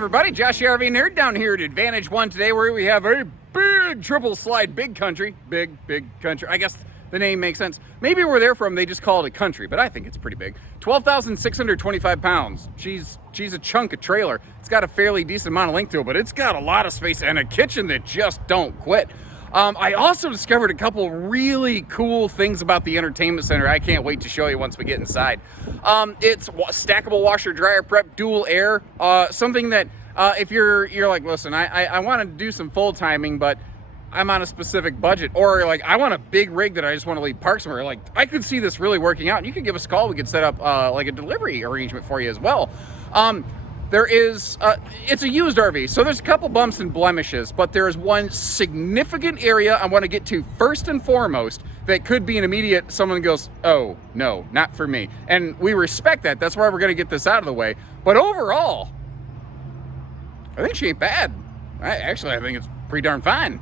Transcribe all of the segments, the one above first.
everybody, Josh the RV Nerd down here at Advantage One today, where we have a big triple slide big country. Big country. I guess the name makes sense. Maybe where they're from, they just call it a country, but I think it's pretty big. 12,625 pounds. She's a chunk of trailer. It's got a fairly decent amount of length to it, but it's got a lot of space and a kitchen that just don't quit. I also discovered a couple really cool things about the entertainment center. I can't wait to show you once we get inside. It's stackable washer dryer prep, dual air, something that if you're like, listen, I want to do some full timing, but I'm on a specific budget, or like I want a big rig that I just want to leave parked somewhere. Like I could see this really working out, and you can give us a call. We could set up like a delivery arrangement for you as well. There is, it's a used RV, so there's a couple bumps and blemishes, but there is one significant area I want to get to first and foremost that could be an immediate, someone goes, oh, no, not for me. And we respect that. That's why we're going to get this out of the way. But overall, I think she ain't bad. I think it's pretty darn fine.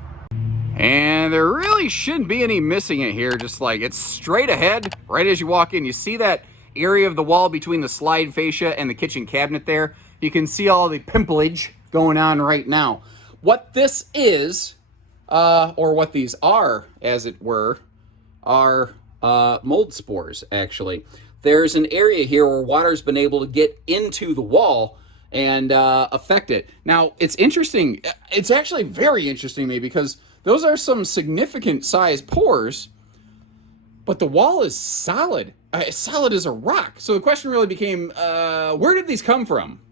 And there really shouldn't be any missing it here. Just like, it's straight ahead, right as you walk in. You see that area of the wall between the slide fascia and the kitchen cabinet there? You can see all the pimpleage going on right now. What this is, or what these are, as it were, are mold spores, actually. There's an area here where water's been able to get into the wall and affect it. Now, it's interesting. It's actually very interesting to me because those are some significant size pores, but the wall is solid. Solid as a rock. So the question really became, where did these come from?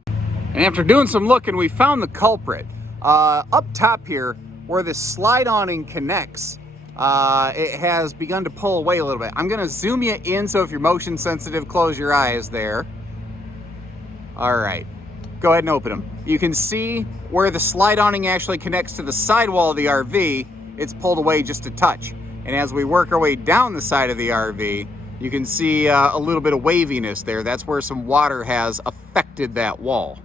And after doing some looking, we found the culprit. Up top here, where the slide awning connects, it has begun to pull away a little bit. I'm gonna zoom you in, so if you're motion sensitive, close your eyes there. All right, go ahead and open them. You can see where the slide awning actually connects to the sidewall of the RV, it's pulled away just a touch. And as we work our way down the side of the RV, you can see a little bit of waviness there. That's where some water has affected that wall.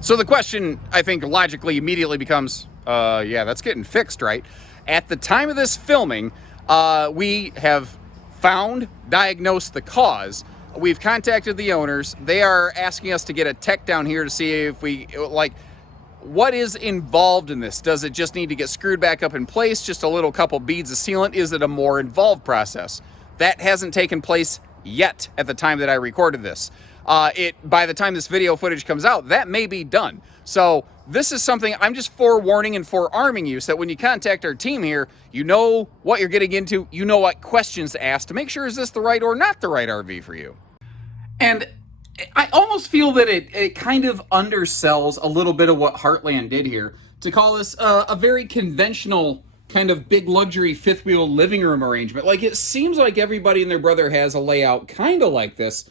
So the question, I think, logically immediately becomes, yeah, that's getting fixed, right? At the time of this filming, we have diagnosed the cause. We've contacted the owners. They are asking us to get a tech down here to see if we, like, what is involved in this? Does it just need to get screwed back up in place? Just a little couple beads of sealant? Is it a more involved process? That hasn't taken place yet at the time that I recorded this. By the time this video footage comes out, that may be done. So this is something I'm just forewarning and forearming you so that when you contact our team here, you know what you're getting into, you know what questions to ask to make sure is this the right or not the right RV for you. And I almost feel that it kind of undersells a little bit of what Heartland did here to call this a very conventional kind of big luxury fifth wheel living room arrangement. Like, it seems like everybody and their brother has a layout kind of like this,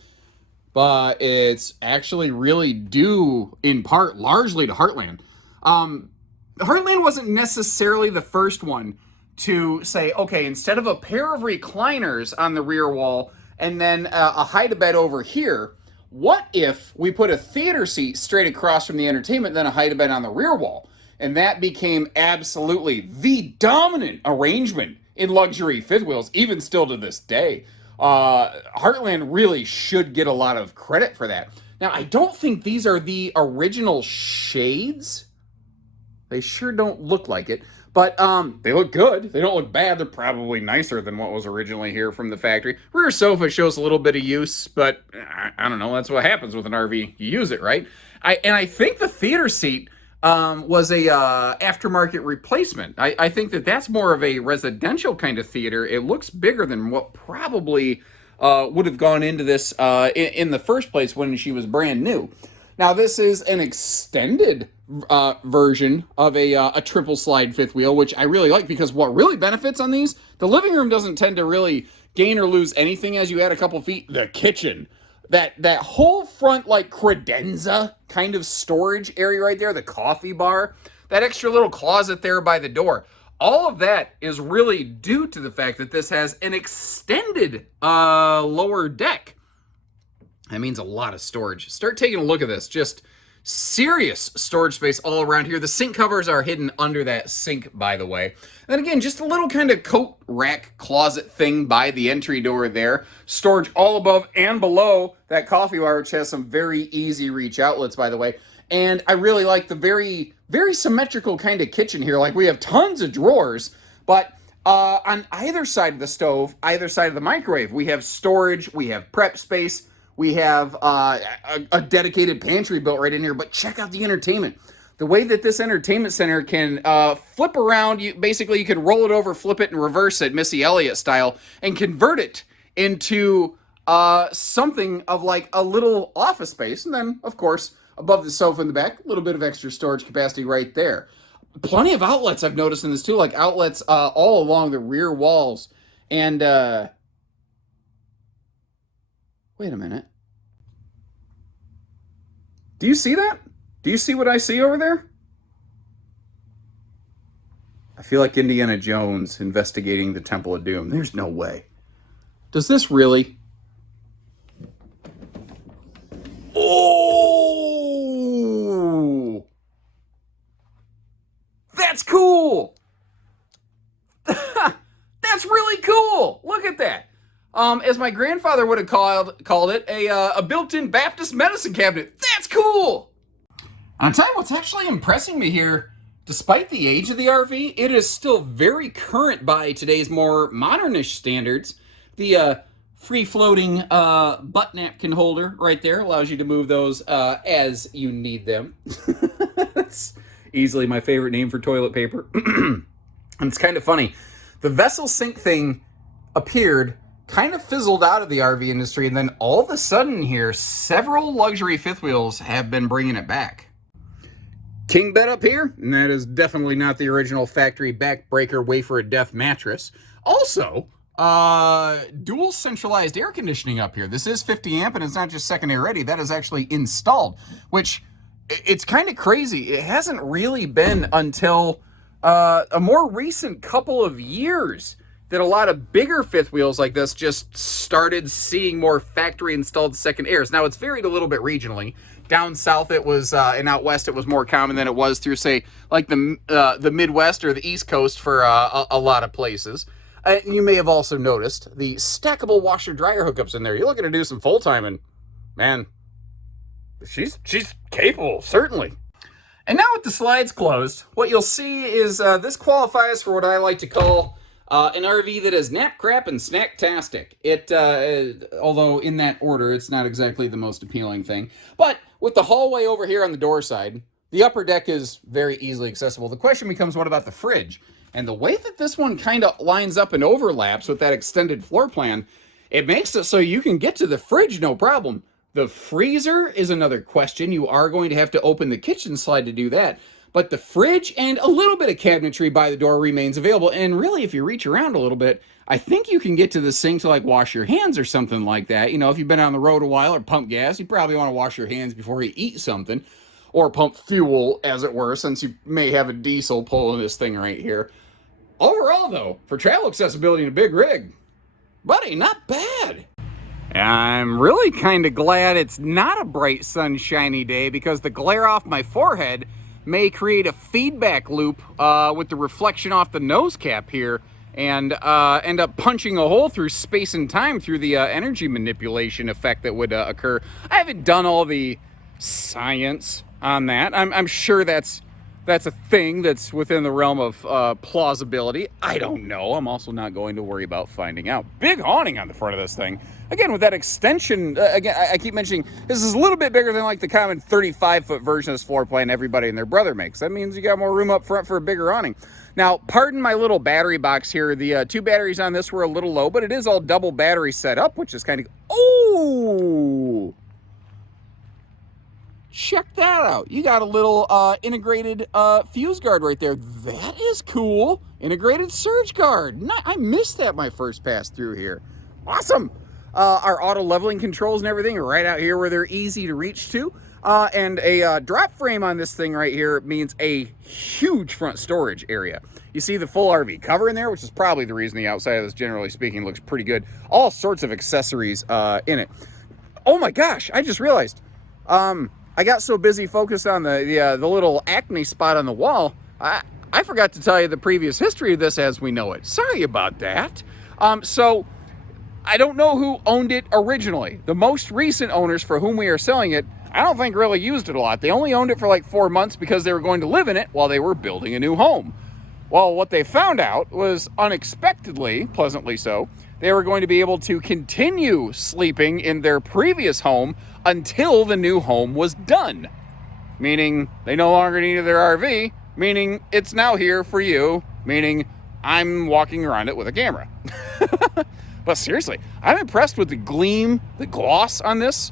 but it's actually really due in part largely to Heartland. Heartland wasn't necessarily the first one to say, okay, instead of a pair of recliners on the rear wall and then a hide-a-bed over here, what if we put a theater seat straight across from the entertainment, then a hide-a-bed on the rear wall? And that became absolutely the dominant arrangement in luxury fifth wheels, even still to this day. Heartland really should get a lot of credit for that. Now, I don't think these are the original shades. They sure don't look like it, but they look good. They don't look bad. They're probably nicer than what was originally here from the factory. Rear sofa shows a little bit of use, but I don't know. That's what happens with an RV. You use it, right? I think the theater seat was a aftermarket replacement. I think that's more of a residential kind of theater. It looks bigger than what probably would have gone into this in the first place when she was brand new. Now, this is an extended version of a triple slide fifth wheel, which I really like because what really benefits on these, the living room doesn't tend to really gain or lose anything as you add a couple feet. The kitchen. That whole front, like, credenza kind of storage area right there, the coffee bar, that extra little closet there by the door, all of that is really due to the fact that this has an extended lower deck. That means a lot of storage. Start taking a look at this. Just serious storage space all around here. The sink covers are hidden under that sink, by the way. And again, just a little kind of coat rack closet thing by the entry door there. Storage all above and below that coffee bar, which has some very easy reach outlets, by the way. And I really like the very, very symmetrical kind of kitchen here. Like, we have tons of drawers, but on either side of the stove, either side of the microwave, we have storage, we have prep space, we have a dedicated pantry built right in here. But check out the entertainment. The way that this entertainment center can flip around, you can roll it over, flip it, and reverse it, Missy Elliott style, and convert it into something of like a little office space. And then, of course, above the sofa in the back, a little bit of extra storage capacity right there. Plenty of outlets I've noticed in this too, like outlets all along the rear walls. And wait a minute. Do you see that? Do you see what I see over there? I feel like Indiana Jones investigating the Temple of Doom. There's no way. Does this really? Oh! That's cool! That's really cool! Look at that. As my grandfather would have called it, a built-in Baptist medicine cabinet. That's cool! I'll tell you what's actually impressing me here. Despite the age of the RV, it is still very current by today's more modernish standards. The free-floating butt napkin holder right there allows you to move those as you need them. That's easily my favorite name for toilet paper. And it's kind of funny. The vessel sink thing appeared, kind of fizzled out of the RV industry, and then all of a sudden here, several luxury fifth wheels have been bringing it back. King bed up here, and that is definitely not the original factory backbreaker wafer of death mattress. Also, dual centralized air conditioning up here. This is 50 amp, and it's not just second air ready. That is actually installed, which it's kind of crazy. It hasn't really been until a more recent couple of years that a lot of bigger fifth wheels like this just started seeing more factory installed second airs. Now, it's varied a little bit regionally. Down south it was, and out west it was more common than it was through, say, like the Midwest or the East Coast for a lot of places. And you may have also noticed the stackable washer-dryer hookups in there. You're looking to do some full-time, and man, she's capable, certainly. And now with the slides closed, what you'll see is this qualifies for what I like to call an RV that is nap, crap, and snacktastic. It, although in that order, it's not exactly the most appealing thing. But with the hallway over here on the door side, the upper deck is very easily accessible. The question becomes, what about the fridge? And the way that this one kind of lines up and overlaps with that extended floor plan, it makes it so you can get to the fridge no problem. The freezer is another question. You are going to have to open the kitchen slide to do that. But the fridge and a little bit of cabinetry by the door remains available. And really, if you reach around a little bit, I think you can get to the sink to like wash your hands or something like that. You know, if you've been on the road a while or pump gas, you probably want to wash your hands before you eat something. Or pump fuel, as it were, since you may have a diesel pulling this thing right here. Overall, though, for travel accessibility in a big rig, buddy, not bad. I'm really kind of glad it's not a bright, sunshiny day, because the glare off my forehead may create a feedback loop with the reflection off the nose cap here and end up punching a hole through space and time through the energy manipulation effect that would occur. I haven't done all the science on that. I'm sure that's a thing that's within the realm of plausibility. I don't know. I'm also not going to worry about finding out. Big awning on the front of this thing. Again, with that extension, again, I keep mentioning, this is a little bit bigger than like the common 35-foot version of this floor plan everybody and their brother makes. That means you got more room up front for a bigger awning. Now, pardon my little battery box here. The two batteries on this were a little low, but it is all double battery set up, which is kind of, oh! Check that out. You got a little integrated fuse guard right there. That is cool. Integrated surge guard. I missed that my first pass through here. Awesome. Our auto leveling controls and everything are right out here where they're easy to reach to. And a drop frame on this thing right here means a huge front storage area. You see the full RV cover in there, which is probably the reason the outside of this, generally speaking, looks pretty good. All sorts of accessories in it. Oh my gosh, I just realized. I got so busy focused on the little acne spot on the wall, I forgot to tell you the previous history of this as we know it. Sorry about that. So I don't know who owned it originally. The most recent owners for whom we are selling it I don't think really used it a lot. They only owned it for like 4 months because they were going to live in it while they were building a new home. Well, what they found out was unexpectedly, pleasantly so, they were going to be able to continue sleeping in their previous home until the new home was done. Meaning they no longer needed their RV, meaning it's now here for you, meaning I'm walking around it with a camera. But seriously, I'm impressed with the gleam, the gloss on this.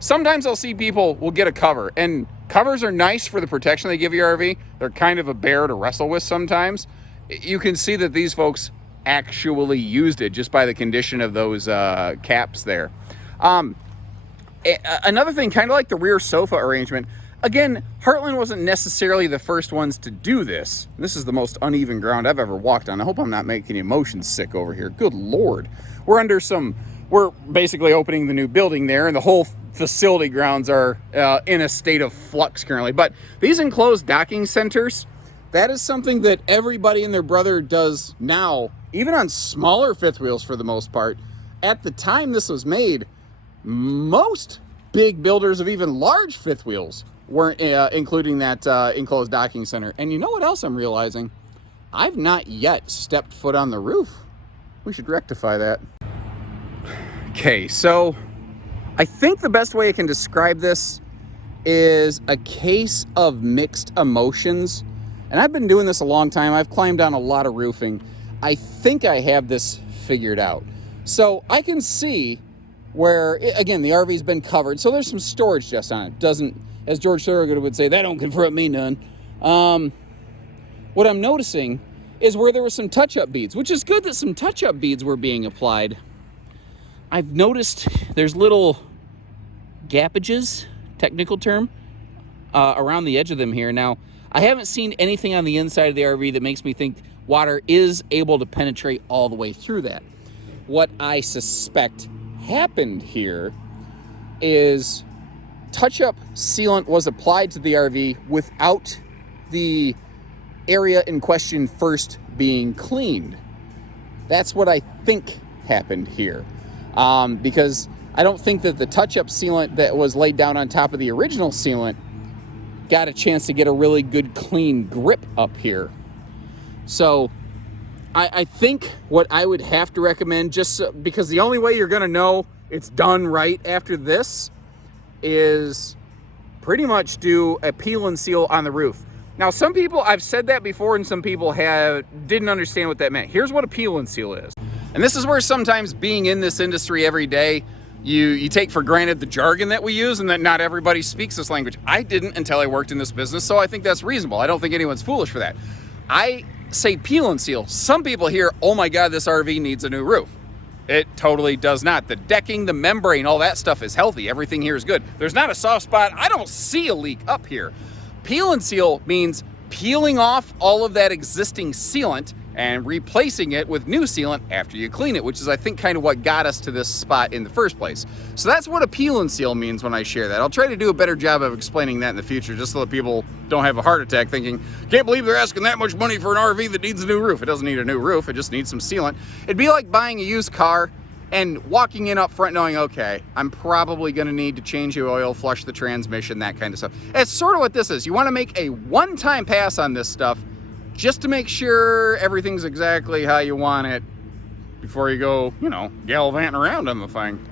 Sometimes I'll see people will get a cover, and covers are nice for the protection they give your RV. They're kind of a bear to wrestle with sometimes. You can see that these folks actually used it just by the condition of those caps there. Another thing, kind of like the rear sofa arrangement, again, Heartland wasn't necessarily the first ones to do this. This is the most uneven ground I've ever walked on. I hope I'm not making you motion sick over here. Good Lord. We're basically opening the new building there, and the whole facility grounds are in a state of flux currently. But these enclosed docking centers, that is something that everybody and their brother does now, even on smaller fifth wheels for the most part. At the time this was made, most big builders of even large fifth wheels weren't including that enclosed docking center. And you know what else I'm realizing? I've not yet stepped foot on the roof. We should rectify that. Okay, so I think the best way I can describe this is a case of mixed emotions. And I've been doing this a long time. I've climbed on a lot of roofing. I think I have this figured out. So I can see where, again, the RV's been covered. So there's some storage just on it. Doesn't, as George Thorogood would say, that don't confront me none. What I'm noticing is where there were some touch-up beads, which is good that some touch-up beads were being applied. I've noticed there's little gappages, technical term, around the edge of them here. Now, I haven't seen anything on the inside of the RV that makes me think water is able to penetrate all the way through that. What I suspect happened here is touch-up sealant was applied to the RV without the area in question first being cleaned. That's what I think happened here. Because I don't think that the touch-up sealant that was laid down on top of the original sealant got a chance to get a really good clean grip up here. So I think what I would have to recommend, just because the only way you're going to know it's done right after this, is pretty much do a peel and seal on the roof. Now, some people, I've said that before, and some people didn't understand what that meant. Here's what a peel and seal is. And this is where sometimes being in this industry every day, you take for granted the jargon that we use and that not everybody speaks this language. I didn't until I worked in this business, so I think that's reasonable. I don't think anyone's foolish for that. I say peel and seal. Some people hear, oh my God, this RV needs a new roof. It totally does not. The decking, the membrane, all that stuff is healthy. Everything here is good. There's not a soft spot. I don't see a leak up here. Peel and seal means peeling off all of that existing sealant and replacing it with new sealant after you clean it, which is, I think, kind of what got us to this spot in the first place. So that's what a peel and seal means when I share that. I'll try to do a better job of explaining that in the future, just so that people don't have a heart attack thinking, can't believe they're asking that much money for an RV that needs a new roof. It doesn't need a new roof, it just needs some sealant. It'd be like buying a used car and walking in up front knowing, okay, I'm probably gonna need to change the oil, flush the transmission, that kind of stuff. It's sort of what this is. You wanna make a one-time pass on this stuff just to make sure everything's exactly how you want it before you go, gallivanting around on the thing.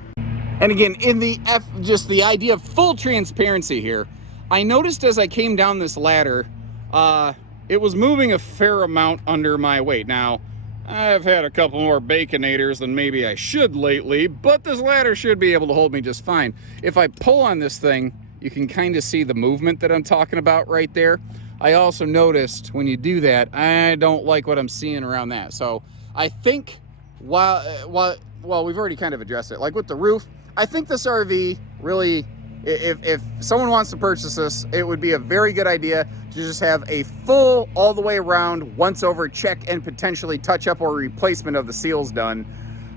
And again, just the idea of full transparency here, I noticed as I came down this ladder, it was moving a fair amount under my weight. Now, I've had a couple more Baconators than maybe I should lately, but this ladder should be able to hold me just fine. If I pull on this thing, you can kind of see the movement that I'm talking about right there. I also noticed when you do that, I don't like what I'm seeing around that. So I think while we've already kind of addressed it, like with the roof, I think this RV really, if someone wants to purchase this, it would be a very good idea to just have a full, all the way around, once over check and potentially touch up or replacement of the seals done.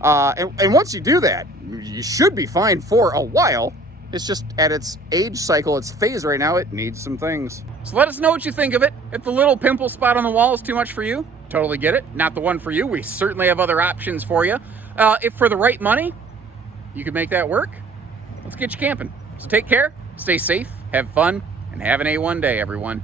And once you do that, you should be fine for a while. It's just at its age cycle, its phase right now, it needs some things. So let us know what you think of it. If the little pimple spot on the wall is too much for you, totally get it. Not the one for you. We certainly have other options for you. If for the right money, you can make that work. Let's get you camping. So take care, stay safe, have fun, and have an A1 day, everyone.